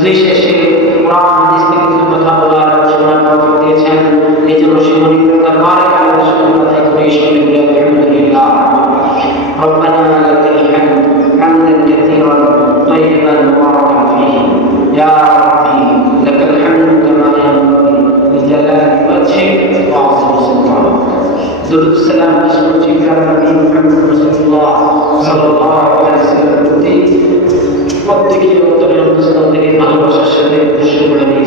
শেষে কোরআন হাদিস থেকে কিছু কথা বলার শোনার তৌফিক দিয়েছেন এই জন্য সে মনে দরবারে আমাদের সাথে কথা করে এই সঙ্গে বলে আলহামদুলিল্লাহ ربنا لك الحمد حمدا كثيرا طيبا مباركا فيه يا ربي لك الحمد كما ينبغي لجلال وجهك وعظيم سلطانك درود السلام بسم نبي محمد رسول الله صلى الله عليه وسلم প্রত্যেকে অন্তরের অন্তঃস্থল থেকে ভালোবাসার সাথে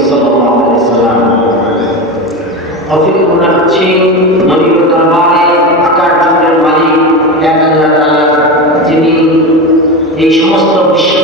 সাল্লাল্লাহু আলাইহি সাল্লাম। অফিক গুণা হচ্ছে নবীর এই সমস্ত বিশ্বজয়ের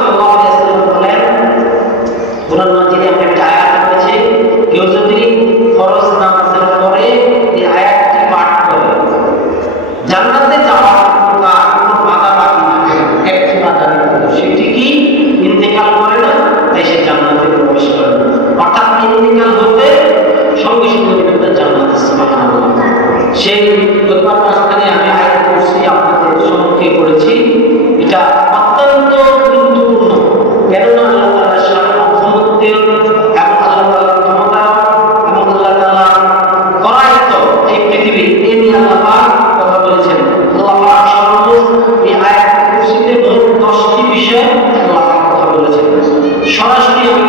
সরাসরি আমি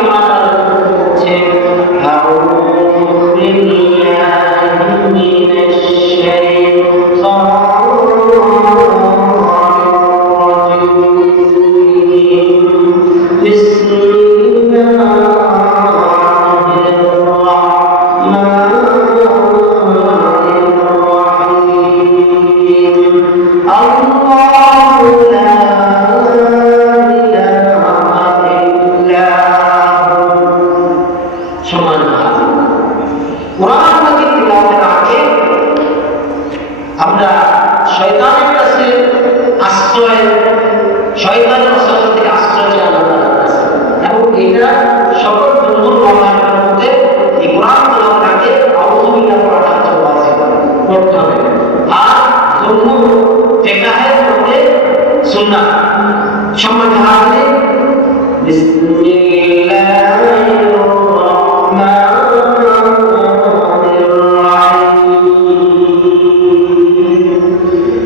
শয়তানের কাছে আশ্রয়, শয়তানের অসহায় থেকে আশ্রয় চাই আল্লাহ এবং এটা সকল দুর্বল মামলার মধ্যে এই কোরআন ধর্ম ফিকহের মধ্যে সুন্নাহ সম্মানিত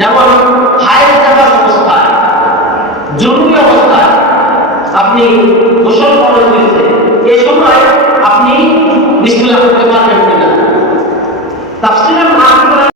যেমন হায়ের থাকা অবস্থায় জরুরি অবস্থায় আপনি গোসল খরচ হয়েছে। এই সময় আপনি বিসমিল্লাহ করতে পারবেন কিনা? তাফসির